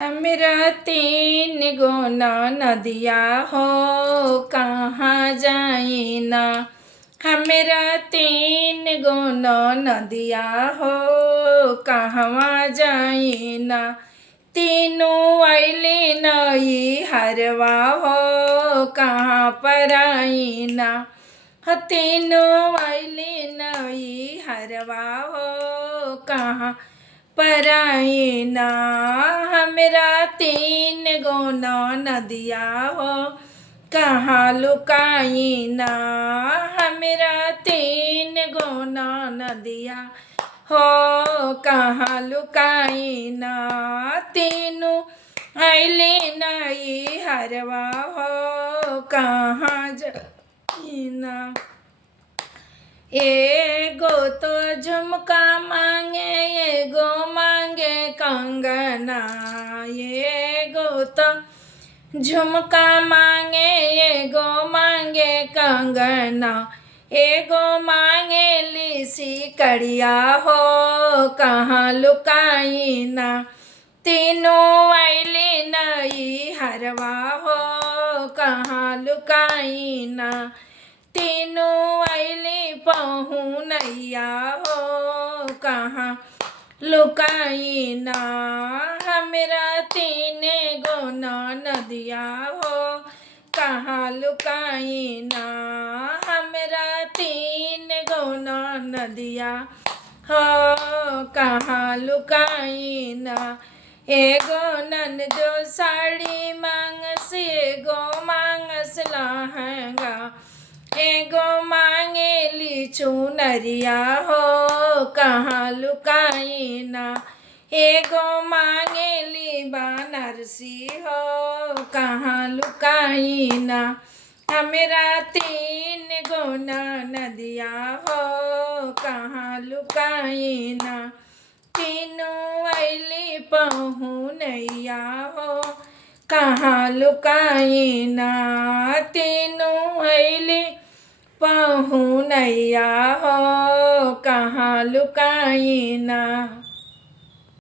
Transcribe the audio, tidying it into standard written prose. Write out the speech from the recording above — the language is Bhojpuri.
हमरा तीन गो नदिया हो कहाँ जाई ना। हमरा तीन गो नदिया हो कहवा जाई ना। तीनों अइली नई हरवा हो कहाँ पर आई ना। तीनों अइली नई हरवा हो कहाँ पर आई ना। हमरा तीन गो नदिया हो कहाँ लुकाई ना। हमरा तीन गो नदिया हो कहाँ लुकाई ना। तीनों अइली नई हरवा हो कहाँ जाई ना। एगो तो झुमका मांगे एगो मांगे कंगना। एगो तो झुमका मांगे एगो मांगे कंगना। एगो मांगे लिसी कड़िया हो कहाँ लुकाई ना। तीनों अइली नई हरवा हो कहाँ लुकाई ना। तीनों अइली पहुनैया हो कहाँ लुकाई ना। हमरा तीन गो नदिया हो कहाँ लुकाई ना। हमरा तीन गो नदिया हो कहाँ लुकाई ना। एगो ननदो साड़ी मांगस एगो मांगस लहंगा। एगो मांगेली चुनरिया हो कहाँ लुकाई ना। एगो मांगेली बनारसी हो कहाँ लुकाई ना। हमरा तीन गो नदिया हो कहाँ लुकाई ना। तीनों अइली पहुनैया हो कहाँ लुकाई ना। तीनों अइली पहुनैया हो कहाँ लुकाई ना।